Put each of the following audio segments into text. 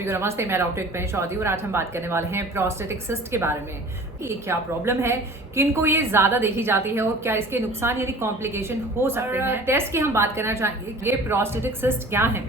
नमस्ते, मैं doctor pen Chaudhary और आज हम बात करने वाले हैं प्रोस्टेटिक सिस्ट के बारे में कि ये क्या प्रॉब्लम है, किनको ये ज्यादा देखी जाती है और क्या इसके नुकसान यानी कॉम्प्लिकेशन हो सकते हैं। टेस्ट की हम बात करना चाहेंगे। ये प्रोस्टेटिक सिस्ट क्या है?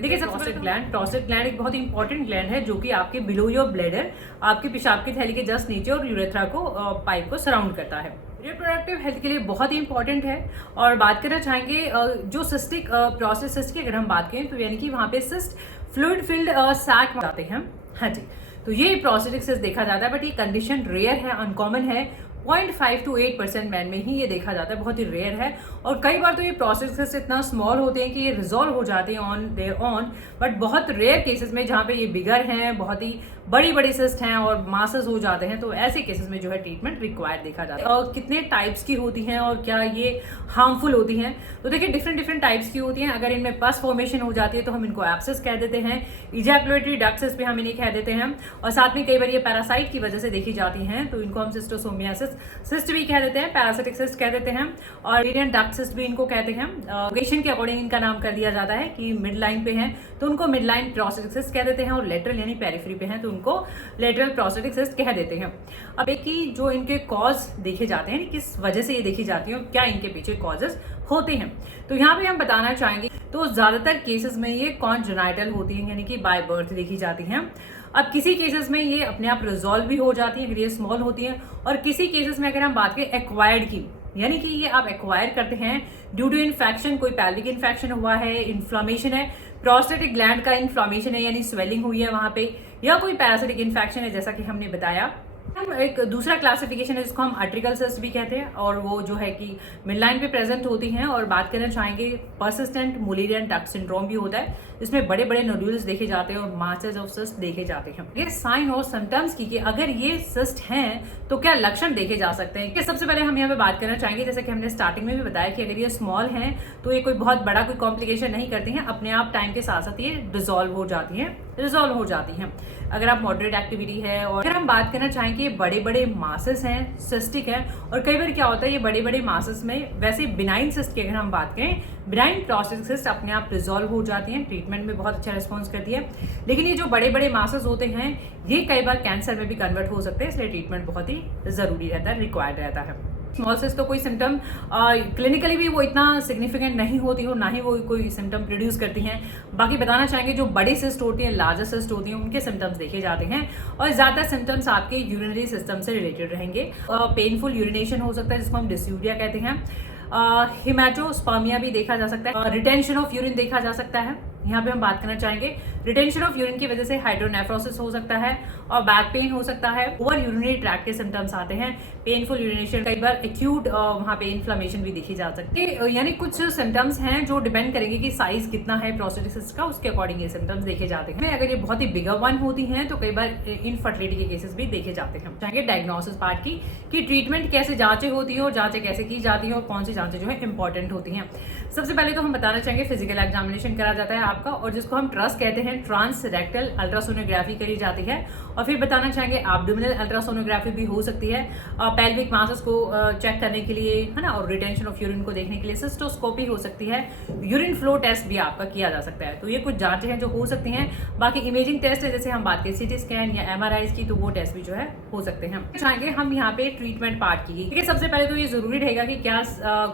देखिए, प्रोस्टेट ग्लैंड एक बहुत ही इंपॉर्टेंट ग्लैंड है जो कि आपके बिलो योर ब्लैडर, आपकी पेशाब की थैली के जस्ट नीचे और यूरेथ्रा को पाइप को सराउंड करता है। रिप्रोडक्टिव हेल्थ के लिए बहुत ही इंपॉर्टेंट है। और बात करना चाहेंगे जो सिस्टिक प्रोस्टेट सिस्ट की अगर हम बात करें तो यानी कि वहाँ पे सिस्ट फ्लूइड फिल्ड सैक जाते हैं। हाँ जी, तो ये प्रोस्टेटिक सिस्ट देखा जाता है, बट ये कंडीशन रेयर है, अनकॉमन है। 0.5 to 8% मैन में ही ये देखा जाता है, बहुत ही रेयर है। और कई बार तो ये प्रोस्टेटिक सिस्ट इतना स्मॉल होते हैं कि ये रिजॉल्व हो जाते हैं ऑन देयर ऑन, बट बहुत रेयर केसेस में जहाँ पे ये बिगर हैं, बहुत ही बड़ी बड़ी सिस्ट हैं और मासेस हो जाते हैं, तो ऐसे केसेस में जो है ट्रीटमेंट रिक्वायर्ड देखा जाता है। और कितने टाइप्स की होती हैं और क्या ये हार्मफुल होती हैं? तो देखिए, डिफरेंट टाइप्स की होती हैं। अगर इनमें पस फॉर्मेशन हो जाती है तो हम इनको एब्सेस कह देते हैं, इजैकुलेटरी डक्ट सिस्ट भी हम इन्हें कह देते हैं। और साथ में कई बार ये पैरासाइट की वजह से देखी जाती हैं तो इनको हम सिस्टोसोमियासिस सिस्ट भी कह देते हैं, पैरासिटिक सिस्ट कह देते हैं और वेरिएंट डक्ट सिस्ट भी इनको कहते हैं। लोकेशन के अकॉर्डिंग इनका नाम कर दिया जाता है कि मिड लाइन पे हैं तो उनको मिड लाइन प्रोस्टेटिक सिस्ट कह देते हैं, और लेटरल यानी पेरिफेरी पे हैं तो उनको लेटरल प्रोस्टेटिक सिस्ट कह देते हैं। अब एक ही जो इनके कॉज देखे जाते हैं, किस वजह से ये देखी जाती है, क्या इनके पीछे कॉजेस होते हैं, तो यहाँ पे हम बताना चाहेंगे। तो ज्यादातर केसेस में ये कॉन्जेनाइटल होती है यानी कि बाय बर्थ देखी जाती हैं। अब किसी केसेस में ये अपने आप रिजॉल्व भी हो जाती है अगर ये स्मॉल होती हैं, और किसी केसेस में अगर हम बात करें एक्वायर्ड की, यानी कि ये आप एक्वायर करते हैं ड्यू टू इन्फेक्शन, कोई पैल्विक इन्फेक्शन हुआ है, इन्फ्लामेशन है, प्रोस्टेटिक ग्लैंड का इन्फ्लामेशन है यानी स्वेलिंग हुई है वहां पे, या कोई पैरासिटिक इन्फेक्शन है जैसा कि हमने बताया। हम एक दूसरा क्लासिफिकेशन है जिसको हम आर्टिकल सिस्ट भी कहते हैं, और वो जो है कि मिड लाइन पे प्रेजेंट होती हैं। और बात करना चाहेंगे पर्सिस्टेंट मुलेरियन डक्ट सिंड्रोम भी होता है, जिसमें बड़े बड़े नोड्यूल्स देखे जाते हैं और मासेज ऑफ सिस्ट देखे जाते हैं। ये साइन और सिम्टम्स की कि अगर ये सिस्ट हैं तो क्या लक्षण देखे जा सकते हैं। कि सबसे पहले हम यहाँ पे बात करना चाहेंगे, जैसे कि हमने स्टार्टिंग में भी बताया कि अगर ये स्मॉल हैं तो ये कोई बहुत बड़ा कोई कॉम्प्लिकेशन नहीं करती हैं, अपने आप टाइम के साथ साथ ये रिजॉल्व हो जाती हैं अगर आप मॉडरेट एक्टिविटी है। और अगर हम बात करना चाहें कि ये बड़े बड़े मासेस हैं, सिस्टिक है, और कई बार क्या होता है ये बड़े बड़े मासेस में वैसे बिनाइन सिस्ट की अगर हम बात करें, बिनाइन प्रोस्टेटिक सिस्ट अपने आप रिजॉल्व हो जाती हैं, ट्रीटमेंट में बहुत अच्छा रिस्पॉन्स करती है। लेकिन ये जो बड़े बड़े मासेस होते हैं ये कई बार कैंसर में भी कन्वर्ट हो सकते हैं, इसलिए ट्रीटमेंट बहुत ही जरूरी रहता है, रिक्वायर्ड रहता है। स्मॉल सिस्ट तो कोई सिम्टम क्लिनिकली भी वो इतना सिग्निफिकेंट नहीं होती हो, ना ही वो कोई सिम्टम प्रोड्यूस करती हैं। बाकी बताना चाहेंगे जो बड़ी सिस्ट होती हैं, लार्जर सिस्ट होती हैं, उनके सिम्टम्स देखे जाते हैं, और ज्यादातर सिम्टम्स आपके यूरिनरी सिस्टम से रिलेटेड रहेंगे। पेनफुल यूरिनेशन हो सकता है जिसको हम डिस्यूरिया कहते हैं, हिमैटोस्पर्मिया भी देखा जा सकता है, रिटेंशन ऑफ यूरिन देखा जा सकता है। यहाँ पे हम बात करना चाहेंगे रिटेंशन ऑफ यूरिन की वजह से हाइड्रोनेफ्रोसिस हो सकता है, और बैक पेन हो सकता है। ओवर यूरिनरी ट्रैक्ट के सिम्टम्स आते हैं, पेनफुल यूरिनेशन, कई बार एक्यूट वहाँ पे इन्फ्लेमेशन भी देखी जा सकती है। यानी कुछ सिम्टम्स हैं जो डिपेंड करेंगे कि साइज कितना है प्रोस्टेटिक सिस्ट का, उसके अकॉर्डिंग ये सिम्टम्स देखे जाते हैं। अगर ये बहुत ही बिगर वन होती हैं तो कई बार इनफर्टिलिटी के केसेस भी देखे जाते हैं। चाहेंगे डायग्नोसिस पार्ट की कि ट्रीटमेंट कैसे जांचें होती है और जांचें कैसे की जाती है और कौन सी जांचें जो है इंपॉर्टेंट होती हैं। सबसे पहले तो हम बताना चाहेंगे फिजिकल एग्जामिनेशन करा जाता है आपका, और जिसको हम ट्रस कहते हैं, ट्रांस रेक्टल अल्ट्रासोनोग्राफी करी जाती है। और फिर बताना चाहेंगे एब्डोमिनल अल्ट्रासोनोग्राफी भी हो सकती है पेल्विक मासेस को चेक करने के लिए, है ना, और रिटेंशन ऑफ यूरिन को देखने के लिए सिस्टोस्कोपी हो सकती है, यूरिन फ्लो टेस्ट भी आपका किया जा सकता है। तो ये कुछ जांचें हैं जो हो सकती हैं। बाकी इमेजिंग टेस्ट है, जैसे हम बात करें सीटी स्कैन या MRI की, तो वो टेस्ट भी जो है हो सकते हैं। चाहेंगे हम यहाँ पे ट्रीटमेंट पार्ट की, ठीक है। सबसे पहले तो ये जरूरी रहेगा कि क्या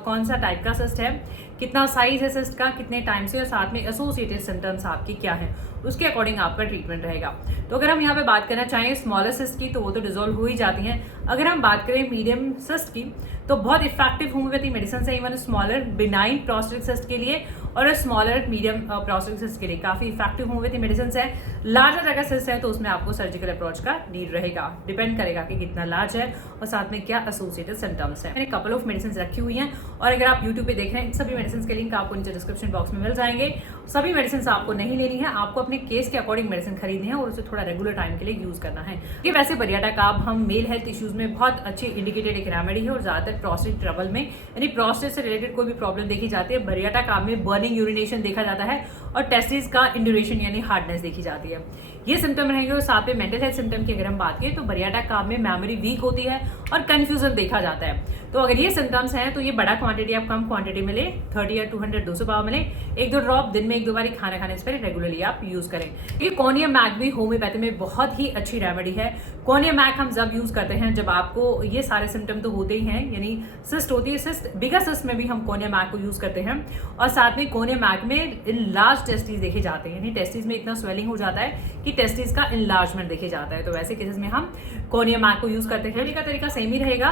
कौन सा टाइप का सिस्ट है, कितना साइज है सिस्ट का, कितने टाइम से, और साथ में एसोसिएटेड सिम्टम्स आपकी क्या है, उसके अकॉर्डिंग आपका ट्रीटमेंट रहेगा। तो अगर हम यहाँ पे बात करना चाहें स्मॉलर सिस्ट की, तो वो तो डिजोल्व हो ही जाती हैं। अगर हम बात करें मीडियम सिस्ट की, तो बहुत इफेक्टिव होम्योपैथी मेडिसिन है, even smaller benign prostatic cyst के लिए और स्मॉलर मीडियम प्रोस्टेटिक सिस्ट के लिए काफी इफेक्टिव होम्योपैथी मेडिसिन है। लार्जर अगर सिस्ट है तो उसमें आपको सर्जिकल अप्रोच का नीड रहेगा, डिपेंड करेगा कि कितना लार्ज है और साथ में क्या एसोसिएटेड सिम्टम्स है। मैंने कपल ऑफ मेडिसिन रखी हुई हैं, और अगर आप यूट्यूब पे देख रहे हैं, सभी मेडिसिन के लिंक आपको नीचे डिस्क्रिप्शन बॉक्स में मिल जाएंगे। सभी मेडिसिन आपको नहीं लेनी है, आपको अपने केस के अकॉर्डिंग मेडिसिन खरीदनी है और उसे थोड़ा रेगुलर टाइम के लिए यूज करना है। ये वैसे बरियाटा काब हम मेल हेल्थ इश्यूज में बहुत अच्छी इंडिकेटेड एक रेमेडी है, और ज्यादातर प्रोस्टेट ट्रबल में यानी प्रोस्टेट से रिलेटेड कोई भी प्रॉब्लम देखी जाती है, बरियाटा काब में बर्निंग यूरिनेशन देखा जाता है, और टेस्टिस का इंड्यूरेशन यानी हार्डनेस देखी जाती है। ये सिम्टम रहेंगे। और साथ में मेंटल हेल्थ सिम्टम की अगर हम बात करें तो बरियाटा काम में मेमोरी वीक होती है और कंफ्यूजन देखा जाता है। तो अगर ये सिम्टम्स हैं तो ये बड़ा क्वांटिटी आप कम क्वांटिटी में ले, 30 या 200 200 पाव में ले, 1-2 ड्रॉप दिन में 1-2 बार खाना खाने से पहले रेगुलरली आप यूज करें। ये कोनियम मैक भी होम्योपैथी में बहुत ही अच्छी रेमेडी है। कोनियम मैक हम जब यूज करते हैं जब आपको ये सारे सिम्टम तो होते ही हैं, यानी सिस्ट होती है, सिस्ट बिगर सिस्ट में भी हम कोनियम मैक को यूज करते हैं। और साथ में कोनियम मैक में इनलार्ज टेस्टिस देखे जाते हैं, यानी टेस्टिस में इतना स्वेलिंग हो जाता है कि टेस्टिस का इनलार्जमेंट देखे जाता है। तो वैसे केसेस में हम कोनियम मैक को यूज करते हैं। का तरीका सेम ही रहेगा,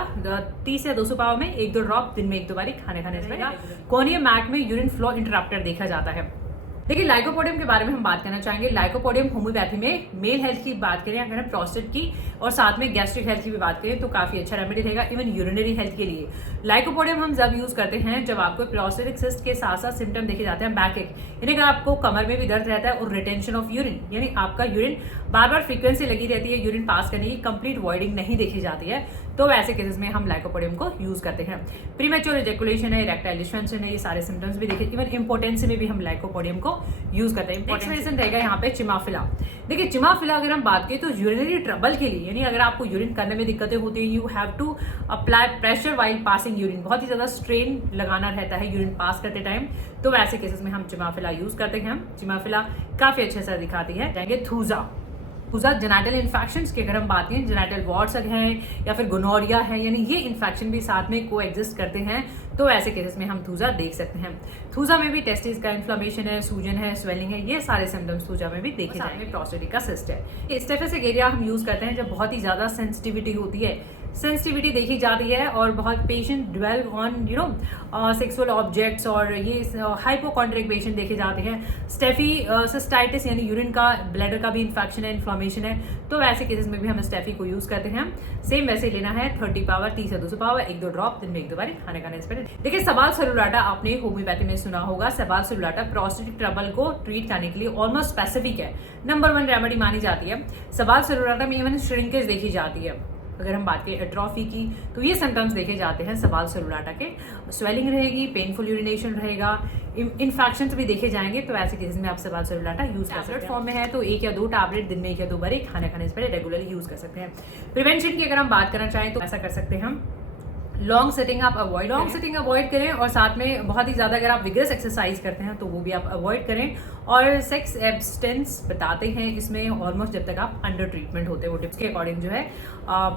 30 या 200 पाव में 1-2 ड्रॉप दिन में 1-2 बार खाने से पहले। कोनियम मैक में यूरिन फ्लो इंटरप्टर देखा जाता है। देखिए लाइकोपोडियम के बारे में हम बात करना चाहेंगे। लाइकोपोडियम होम्योपैथी में मेल हेल्थ की बात करें, अगर हम प्रोस्टेट की और साथ में गैस्ट्रिक हेल्थ की भी बात करें तो काफी अच्छा रेमेडी रहेगा, इवन यूरिनरी हेल्थ के लिए। लाइकोपोडियम हम जब यूज करते हैं जब आपको प्रोस्टेटिक सिस्ट के साथ साथ सिम्टम देखे जाते हैं बैक एक, यानी अगर आपको कमर में भी दर्द रहता है और रिटेंशन ऑफ यूरिन, यानी आपका यूरिन बार बार फ्रीक्वेंसी लगी रहती है, यूरिन पास करने की कंप्लीट वॉइडिंग नहीं देखी जाती है, तो ऐसे केसेस में हम लाइकोपोडियम को यूज करते हैं। प्रीमेच्योर इजैकुलेशन है, इरेक्टाइल डिस्फंक्शन है, ये सारे सिम्टम्स भी देखे, इवन इंपोर्टेंसी में भी हम लाइकोपोडियम को यूज करते हैं। नेक्स्ट मेडिसिन रहेगा यहाँ पे चिमाफिला। देखिए चिमाफिला अगर हम बात करें तो यूरिनरी ट्रबल के लिए, यानी अगर आपको यूरिन करने में दिक्कतें होती है, you have to apply pressure while passing urine, बहुत ही ज्यादा स्ट्रेन लगाना रहता है यूरिन पास करते टाइम, तो ऐसे केसेस में हम चिमाफिला यूज करते हैं। चिमाफिला काफी अच्छे से दिखाती है। जाएंगे थूजा। जेनाइटल इन्फेक्शंस की अगर हम बात करें, जेनाइटल वार्ड्स हैं या फिर गोनोरिया है, यानी ये इन्फेक्शन भी साथ में को एग्जिस्ट करते हैं, तो ऐसे केसेस में हम थूजा देख सकते हैं। थूजा में भी टेस्टिस का इन्फ्लेमेशन है, सूजन है, स्वेलिंग है, ये सारे सिम्टम्स थूजा में भी देखे जाएंगे। प्रोस्टेट का सिस्ट है। स्टेफिसिक एरिया हम यूज करते हैं जब बहुत ही ज्यादा सेंसिटिविटी होती है, सेंसिटिविटी देखी जाती है और बहुत patient dwell on sexual objects और ये हाइपोकॉन्ड्रिक पेशेंट देखे जाते हैं। स्टेफी सिस्टाइटिस यानी यूरिन का ब्लैडर का भी इन्फेक्शन है, इन्फ्लेमेशन है, तो ऐसे केसेस में भी हम स्टेफी को यूज करते हैं। सेम वैसे लेना है 30 पावर, 30 या 200 पावर, 1-2 ड्रॉप दिन में 1-2 बार खाने से पहले। देखिए सबाल सेलुलाटा आपने होम्योपैथी में सुना होगा। सबाल सेलुलाटा प्रोस्टेटिक ट्रबल को ट्रीट करने के लिए ऑलमोस्ट स्पेसिफिक है, नंबर 1 रेमेडी मानी जाती है। सबाल सेलुलाटा में इवन श्रिंकेज देखी जाती है। अगर हम बात करें एट्रोफी की तो ये सिम्टम्स देखे जाते हैं सबाल सेलुलाटा के, स्वेलिंग रहेगी, पेनफुल यूरिनेशन रहेगा, इन्फेक्शन भी देखे जाएंगे, तो ऐसे केसेस में आप सबाल सेलुलाटा यूज कर सकते हैं। फॉर्म में है तो 1 या 2 टैबलेट दिन में 1 या 2 बार खाने से पहले रेगुलरली यूज कर सकते हैं। प्रिवेंशन की अगर हम बात करना चाहें तो ऐसा कर सकते हैं हम, लॉन्ग सिटिंग आप अवॉइड करें और साथ में बहुत ही ज्यादा अगर आप विग्रस एक्सरसाइज करते हैं तो वो भी आप अवॉइड करें। और सेक्स एब्सटेंस बताते हैं इसमें ऑलमोस्ट जब तक आप अंडर ट्रीटमेंट होते हैं, वो टिप्स के अकॉर्डिंग जो है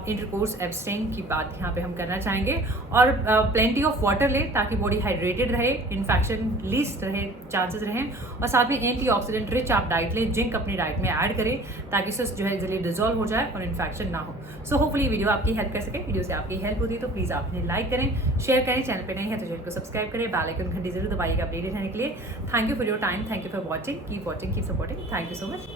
इंटरकोर्स एब्सटेन की बात यहाँ पे हम करना चाहेंगे। और प्लेंटी ऑफ वाटर ले ताकि बॉडी हाइड्रेटेड रहे, इन्फेक्शन लीस्ट रहे चांसेस रहें, और साथ में एंटीऑक्सीडेंट रिच आप डाइट लें, जिंक अपनी डाइट में ऐड करें ताकि सिस्ट जो है इजीली डिजोल्व हो जाए और इन्फेक्शन ना हो। सो होपफुली वीडियो आपकी हेल्प कर सके। वीडियो से आपकी हेल्प होती है तो प्लीज आपने लाइक करें, शेयर करें, चैनल पे नहीं है तो चैनल को सब्सक्राइब करें, बेल आइकन घंटी जरूर दबाइएगा अपडेटेड रहने के लिए। Thank you for your time, thank you for watching, keep supporting, thank you so much.